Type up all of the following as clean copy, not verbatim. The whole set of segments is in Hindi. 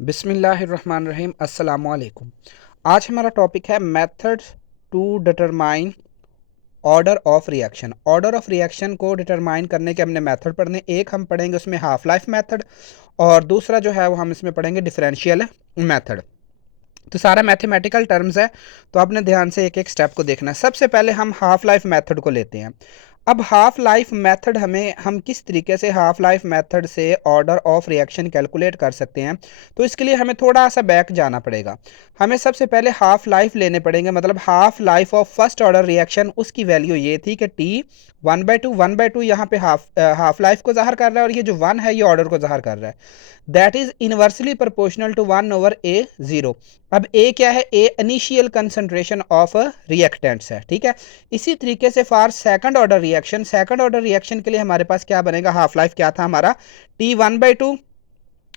बिस्मिल्लाहिर्रहमानिर्रहीम अस्सलामुअलैकुम। आज हमारा टॉपिक है method to determine order of reaction. Order of reaction को डिटरमाइन करने के हमने मेथड पढ़ने, एक हम पढ़ेंगे उसमें हाफ लाइफ मेथड और दूसरा जो है वो हम इसमें पढ़ेंगे डिफरेंशियल मेथड। तो सारा मैथमेटिकल टर्म्स है, तो आपने ध्यान से एक एक स्टेप को देखना है। सबसे पहले हम हाफ लाइफ मेथड को लेते हैं। अब हाफ लाइफ मेथड हम किस तरीके से हाफ लाइफ मेथड से ऑर्डर ऑफ रिएक्शन कैलकुलेट कर सकते हैं, तो इसके लिए हमें थोड़ा सा बैक जाना पड़ेगा। हमें सबसे पहले हाफ लाइफ लेने पड़ेंगे, मतलब half life of first order reaction. उसकी वैल्यू ये थी कि टी 1/2 यहाँ पे हाफ लाइफ को ज़ाहिर कर रहा है और ये जो 1 है ये ऑर्डर को ज़ाहिर कर रहा है। That is inversely proportional to 1/A0। अब ए क्या है? A initial concentration of reactants है, ठीक है। इसी तरीके से for second order reaction, second order reaction के लिए हमारे पास क्या बनेगा? हाफ लाइफ क्या था हमारा? टी 1/2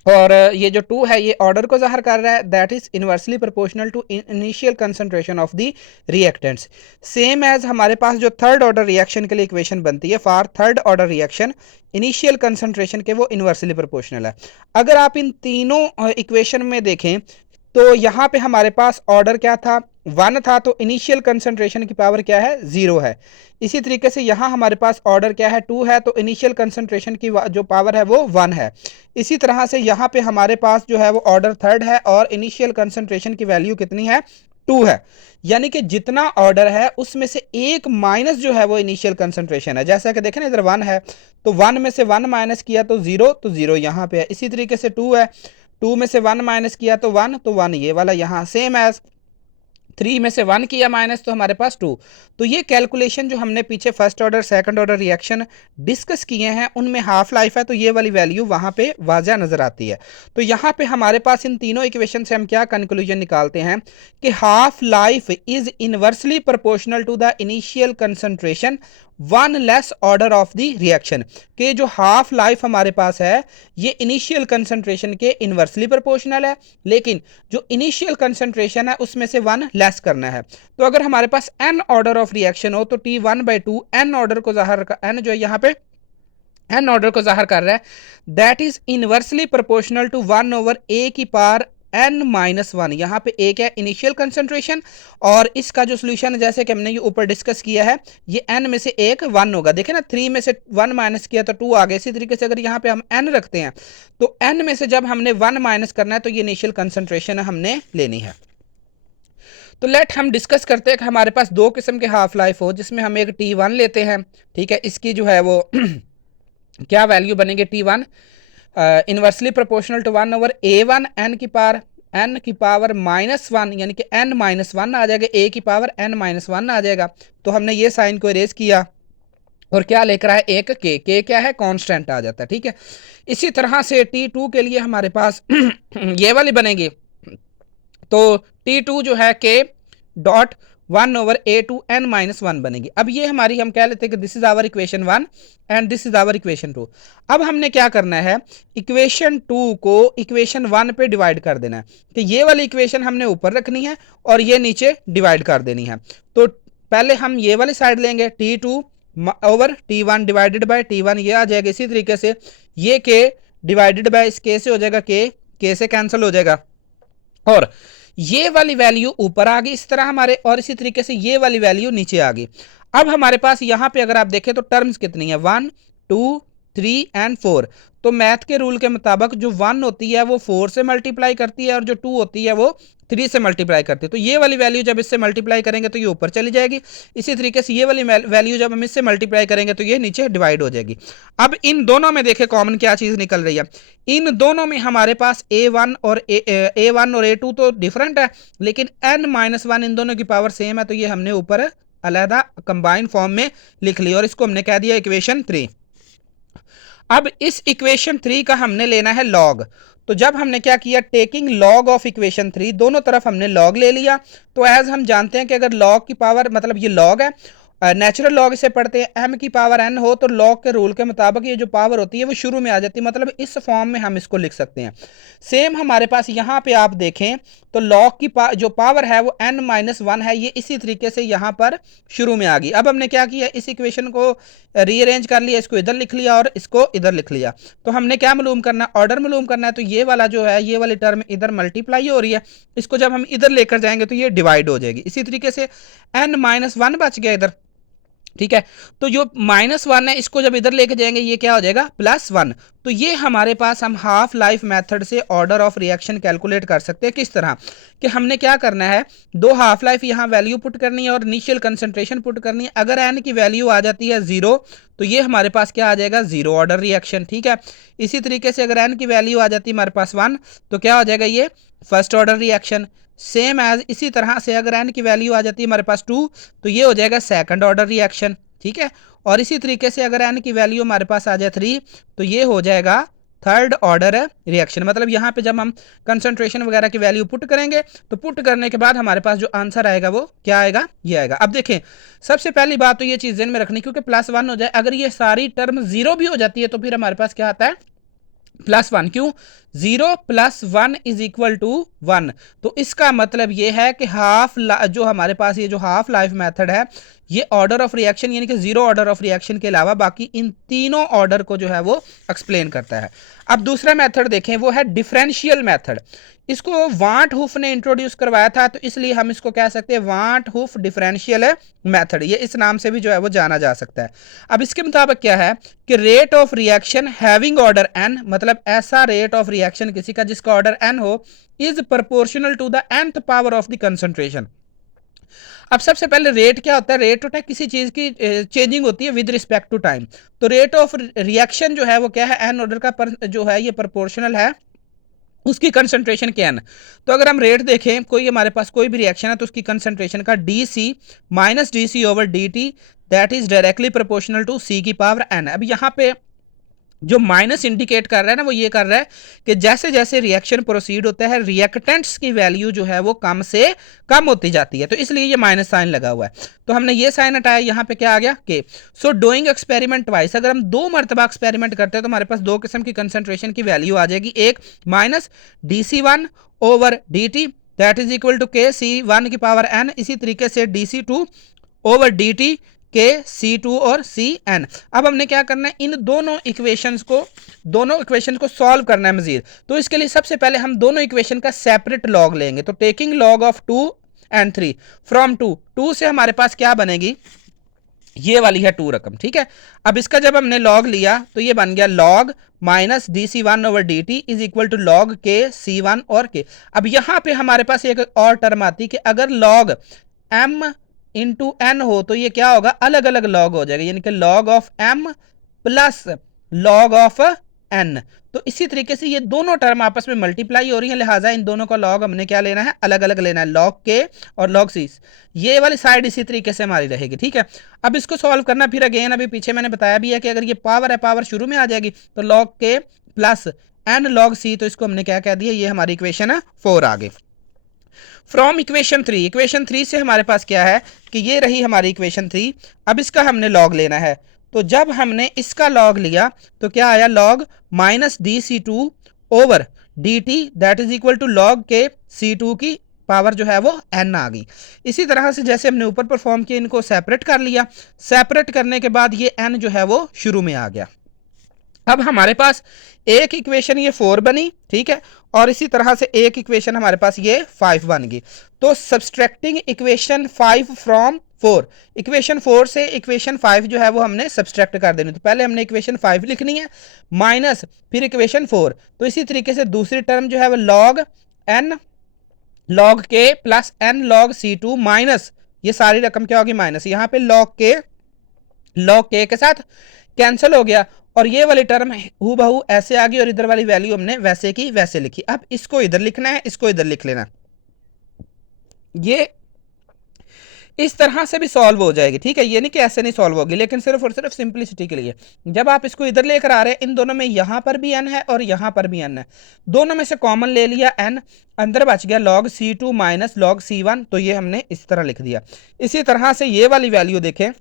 और ये जो 2 है ये ऑर्डर को ज़ाहिर कर रहा है। That is inversely proportional to initial concentration of the reactants. Same as हमारे पास जो थर्ड ऑर्डर रिएक्शन के लिए इक्वेशन बनती है, for third order reaction initial concentration के वो इनवर्सली प्रोपोर्शनल है। अगर आप इन तीनों इक्वेशन में देखें तो यहाँ पे हमारे पास ऑर्डर क्या था? 1 था, तो इनिशियल कंसंट्रेशन की पावर क्या है? 0 है। इसी तरीके से यहाँ हमारे पास ऑर्डर क्या है? 2 है, तो इनिशियल कंसंट्रेशन की जो पावर है वो 1 है। इसी तरह से यहाँ पे हमारे पास जो है वो ऑर्डर थर्ड है और इनिशियल कंसंट्रेशन की वैल्यू कितनी है? 2 है। यानी कि जितना ऑर्डर है उसमें से एक माइनस जो है वो इनिशियल कंसंट्रेशन है। जैसा कि देखें ना, इधर 1 है तो 1 में से 1 माइनस किया तो 0, तो 0 यहाँ पे है। इसी तरीके से 2 है, 2 में से 1 माइनस किया तो 1, तो 1 ये वाला यहाँ। सेम एज 3 में से 1 किया माइनस तो हमारे पास 2। तो ये कैलकुलेशन जो हमने पीछे first order second order reaction discuss किए हैं उनमें हाफ लाइफ है, तो ये वाली वैल्यू वहां पे वाज़ा नजर आती है। तो यहाँ पे हमारे पास इन तीनों इक्वेशन से हम क्या कंक्लूजन निकालते हैं कि half life is inversely proportional to the initial concentration one less order of the reaction. के जो हाफ लाइफ हमारे पास है ये इनिशियल कंसंट्रेशन के इनवर्सली प्रोपोर्शनल है, लेकिन जो इनिशियल कंसंट्रेशन है उसमें से 1 लेस करना है। तो अगर हमारे पास n ऑर्डर ऑफ रिएक्शन हो तो t 1/2 n ऑर्डर को ज़ाहिर n जो है यहाँ पे n ऑर्डर को ज़ाहिर कर रहा है। That is inversely proportional to 1/a की पावर n-1। यहाँ पे एक है इनिशियल कंसंट्रेशन और इसका जो सोल्यूशन है जैसे कि हमने ये ऊपर डिस्कस किया है, ये n में से एक 1 होगा। देखें ना, 3 में से 1 माइनस किया तो 2 आ गया। इसी तरीके से अगर यहाँ पे हम n रखते हैं तो n में से जब हमने 1 माइनस करना है तो ये इनिशियल कंसंट्रेशन हमने लेनी है। तो लेट हम डिस्कस करते हैं कि हमारे पास दो किस्म के हाफ लाइफ हो, जिसमें हम एक T1 लेते हैं, ठीक है। इसकी जो है वो क्या वैल्यू बनेगी? T1 inversely proportional to 1/A1 n की पावर -1, यानी कि n-1 आ जाएगा, a की पावर n-1 आ जाएगा। तो हमने ये साइन को इरेज किया और क्या लेकर आए? एक k क्या है? कांस्टेंट आ जाता है, ठीक है। इसी तरह से T2 के लिए हमारे पास ये वाली बनेगी। तो T2 जो है k डॉट 1/A2n-1 बनेगी। अब ये हमारी, हम कह लेते हैं कि this is our equation 1 and this is our equation 2। अब हमने क्या करना है? इक्वेशन 2 को इक्वेशन 1 पे डिवाइड कर देना है, कि ये वाली इक्वेशन हमने ऊपर रखनी है और ये नीचे डिवाइड कर देनी है। तो पहले हम ये वाली साइड लेंगे, T2 over T1 divided by T1, ये आ जाएगा। इसी तरीके से ये k डिवाइडेड बाय इस k से हो जाएगा, k से कैंसिल हो जाएगा और ये वाली वैल्यू ऊपर आ गई इस तरह हमारे, और इसी तरीके से ये वाली वैल्यू नीचे आ गई। अब हमारे पास यहाँ पे अगर आप देखें तो टर्म्स कितनी है? 1 2 3 एंड 4। तो मैथ के रूल के मुताबिक जो 1 होती है वो 4 से मल्टीप्लाई करती है और जो 2 होती है वो 3 से मल्टीप्लाई करती है। तो ये वाली वैल्यू जब इससे मल्टीप्लाई करेंगे तो ये ऊपर चली जाएगी। इसी तरीके से ये वाली वैल्यू जब हम इससे मल्टीप्लाई करेंगे तो ये नीचे डिवाइड हो जाएगी। अब इन दोनों में देखें कॉमन क्या चीज़ निकल रही है? इन दोनों में हमारे पास A1 और A2 तो डिफरेंट है, लेकिन n-1 इन दोनों की पावर सेम है। तो ये हमने ऊपर अलहदा कंबाइन फॉर्म में लिख लिया और इसको हमने कह दिया इक्वेशन 3। अब इस इक्वेशन 3 का हमने लेना है लॉग। तो जब हमने क्या किया? टेकिंग लॉग ऑफ इक्वेशन 3, दोनों तरफ हमने लॉग ले लिया। तो एज हम जानते हैं कि अगर लॉग की पावर, मतलब ये लॉग है नेचुरल लॉग से पढ़ते हैं, m की पावर n हो तो लॉग के रूल के मुताबिक ये जो पावर होती है वो शुरू में आ जाती है, मतलब इस फॉर्म में हम इसको लिख सकते हैं। सेम हमारे पास यहाँ पे आप देखें तो लॉग की जो पावर है वो n-1 है, ये इसी तरीके से यहाँ पर शुरू में आ गई। अब हमने क्या किया, इस इक्वेशन को रीअरेंज कर लिया, इसको इधर लिख लिया और इसको इधर लिख लिया। तो हमने क्या मालूम करना है, ऑर्डर मालूम करना है। तो ये वाला जो है, ये वाली टर्म इधर मल्टीप्लाई हो रही है, इसको जब हम इधर लेकर जाएंगे तो ये डिवाइड हो जाएगी। इसी तरीके से n-1 बच गया इधर, ठीक है। तो जो -1 है इसको जब इधर लेके जाएंगे ये क्या हो जाएगा, +1। तो ये हमारे पास हम हाफ लाइफ मेथड से ऑर्डर ऑफ रिएक्शन कैलकुलेट कर सकते हैं। किस तरह कि हमने क्या करना है, दो हाफ लाइफ यहाँ वैल्यू पुट करनी है और इनिशियल कंसंट्रेशन पुट करनी है। अगर n की वैल्यू आ जाती है 0 तो ये हमारे पास क्या आ जाएगा, 0 ऑर्डर रिएक्शन, ठीक है। इसी तरीके से अगर n की वैल्यू आ जाती है हमारे पास 1 तो क्या हो जाएगा, ये first order reaction. Same as इसी तरह से अगर n की वैल्यू आ जाती है हमारे पास 2 तो ये हो जाएगा सेकंड ऑर्डर रिएक्शन, ठीक है। और इसी तरीके से अगर n की वैल्यू हमारे पास आ जाए 3 तो ये हो जाएगा थर्ड ऑर्डर रिएक्शन। मतलब यहाँ पे जब हम कंसंट्रेशन वगैरह की वैल्यू पुट करेंगे तो पुट करने के बाद हमारे पास जो आंसर आएगा वो क्या आएगा, ये आएगा। अब देखें, सबसे पहली बात तो ये चीज़ ध्यान में रखनी, क्योंकि +1 हो जाए, अगर ये सारी टर्म 0 भी हो जाती है तो फिर हमारे पास क्या आता है, +1। क्यों, 0 + 1 = 1। तो इसका मतलब ये है कि जो हमारे पास ये जो हाफ लाइफ मेथड है ये ऑर्डर ऑफ रिएक्शन यानी कि 0 ऑर्डर ऑफ रिएक्शन के अलावा बाकी इन तीनों ऑर्डर को जो है वो एक्सप्लेन करता है। अब दूसरा मेथड देखें, वो है डिफरेंशियल मेथड। इसको वांट हुफ ने इंट्रोड्यूस करवाया था, तो इसलिए हम इसको कह सकते हैं वांट हुफ डिफरेंशियल मेथड, ये इस नाम से भी जो है वो जाना जा सकता है। अब इसके मुताबिक क्या है कि rate of reaction having order n, मतलब ऐसा रेट ऑफ रिएक्शन किसी का जिसका ऑर्डर n हो, is proportional to the nth power of the concentration. अब सबसे पहले रेट क्या होता है, रेट होता है किसी चीज की चेंजिंग होती है विद रिस्पेक्ट टू टाइम। तो रेट ऑफ रिएक्शन जो है वो क्या है, n ऑर्डर का जो है ये प्रोपोर्शनल है उसकी कंसंट्रेशन के n। तो अगर हम रेट देखें, कोई हमारे पास कोई भी रिएक्शन है तो उसकी कंसंट्रेशन का dc - dc/dt that is directly proportional to c की पावर n। अब यहाँ पे जो माइनस इंडिकेट कर रहा है ना, वो ये कर रहा है कि जैसे जैसे रिएक्शन प्रोसीड होता है रिएक्टेंट्स की वैल्यू जो है वो कम से कम होती जाती है, तो इसलिए ये माइनस साइन लगा हुआ है। तो हमने ये साइन हटाया, यहाँ पे क्या आ गया के। सो डूइंग एक्सपेरिमेंट ट्वाइस, अगर हम 2 मरतबा एक्सपेरिमेंट करते हैं तो हमारे पास 2 किस्म की कंसंट्रेशन की वैल्यू आ जाएगी। एक -dc1/dt that is equal to के c1 की पावर n, इसी तरीके से dc2/dt के C2 और Cn। अब हमने क्या करना है, इन दोनों इक्वेशंस को सॉल्व करना है मजीद। तो इसके लिए सबसे पहले हम दोनों इक्वेशन का सेपरेट लॉग लेंगे। तो taking log of 2 and 3 from 2 से हमारे पास क्या बनेगी, ये वाली है 2 रकम, ठीक है। अब इसका जब हमने लॉग लिया तो ये बन गया log -dc1/dt is equal to log के C1 और के। अब यहाँ पे हमारे पास एक और टर्म आती है कि अगर log m इंटू n हो तो ये क्या होगा, अलग अलग लॉग हो जाएगा, यानी कि log of m plus log of n। तो इसी तरीके से ये दोनों टर्म आपस में मल्टीप्लाई हो रही है, लिहाजा इन दोनों का लॉग हमने क्या लेना है, अलग अलग लेना है, log k और log c। ये वाली साइड इसी तरीके से हमारी रहेगी, ठीक है। अब इसको सॉल्व करना, फिर अगेन अभी पीछे मैंने बताया भी है कि अगर ये पावर है, पावर शुरू में आ जाएगी तो log k plus n log c, तो इसको हमने क्या कह दिया, ये हमारी इक्वेशन 4 आ गई। फ्रॉम इक्वेशन 3 से हमारे पास क्या है कि ये रही हमारी इक्वेशन 3। अब इसका हमने लॉग लेना है, तो जब हमने इसका लॉग लिया तो क्या आया, log -dc2/dt that is equal to log के c2 की पावर जो है वो n आ गई। इसी तरह से जैसे हमने ऊपर परफॉर्म किया, इनको सेपरेट कर लिया, सेपरेट करने के बाद ये n जो है वो शुरू में आ गया। अब हमारे पास एक इक्वेशन ये 4 बनी, ठीक है, और इसी तरह से एक इक्वेशन हमारे पास ये 5 बन गई। तो सब्सट्रैक्टिंग इक्वेशन 5 फ्रॉम 4, इक्वेशन 4 से इक्वेशन 5 जो है वो हमने सब्सट्रैक्ट कर देनी। तो पहले हमने इक्वेशन 5 लिखनी है माइनस फिर इक्वेशन 4। तो इसी तरीके से दूसरी टर्म जो है वो log n log k plus n log c2 minus ये सारी रकम क्या होगी, माइनस, यहाँ पे log k के साथ कैंसिल हो गया और ये वाली टर्म हूबहू बहू ऐसे आ गई और इधर वाली वैल्यू हमने वैसे की वैसे लिखी। अब इसको इधर लिखना है, इसको इधर लिख लेना, ये इस तरह से भी सॉल्व हो जाएगी, ठीक है। ये नहीं कि ऐसे नहीं सॉल्व होगी, लेकिन सिर्फ और सिर्फ सिंपलिसिटी के लिए जब आप इसको इधर लेकर आ रहे हैं, इन दोनों में यहां पर भी n है और यहां पर भी n है, दोनों में से कॉमन ले लिया n, अंदर बच गया log c2 minus log c1, तो ये हमने इस तरह लिख दिया। इसी तरह से ये वाली वैल्यू देखें,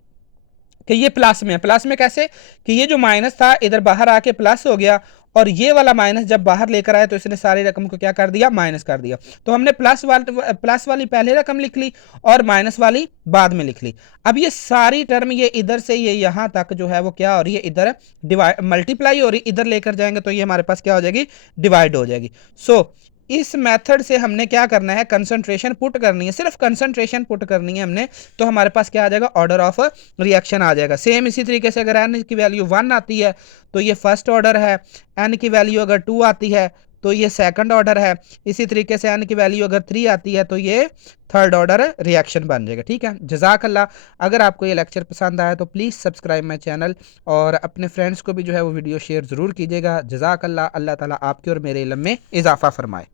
कि ये प्लस में है। प्लस में कैसे कि ये जो माइनस था इधर बाहर आके प्लस हो गया, और ये वाला माइनस जब बाहर लेकर आया तो इसने सारी रकम को क्या कर दिया, माइनस कर दिया। तो हमने प्लस वाली पहले रकम लिख ली और माइनस वाली बाद में लिख ली। अब ये सारी टर्म ये इधर से ये यहां तक जो है वो क्या हो रही है, इधर डिवाइड मल्टीप्लाई हो रही, इधर लेकर जाएंगे तो ये हमारे पास क्या हो जाएगी, डिवाइड हो जाएगी। सो इस मेथड से हमने क्या करना है, कंसंट्रेशन पुट करनी है, सिर्फ कंसंट्रेशन पुट करनी है हमने, तो हमारे पास क्या आ जाएगा, ऑर्डर ऑफ रिएक्शन आ जाएगा। सेम इसी तरीके से अगर एन की वैल्यू 1 आती है तो ये फर्स्ट ऑर्डर है, एन की वैल्यू अगर 2 आती है तो ये सेकंड ऑर्डर है, इसी तरीके से एन की वैल्यू अगर 3 आती है तो ये थर्ड ऑर्डर रिएक्शन बन जाएगा। ठीक है, जजाक अल्लाह। अगर आपको ये लेक्चर पसंद आया तो प्लीज़ सब्सक्राइब माई चैनल, और अपने फ्रेंड्स को भी जो है वो वीडियो शेयर ज़रूर कीजिएगा। जजाक अल्लाह। अल्लाह ताला आपके और मेरे इल्म में इजाफा फरमाए।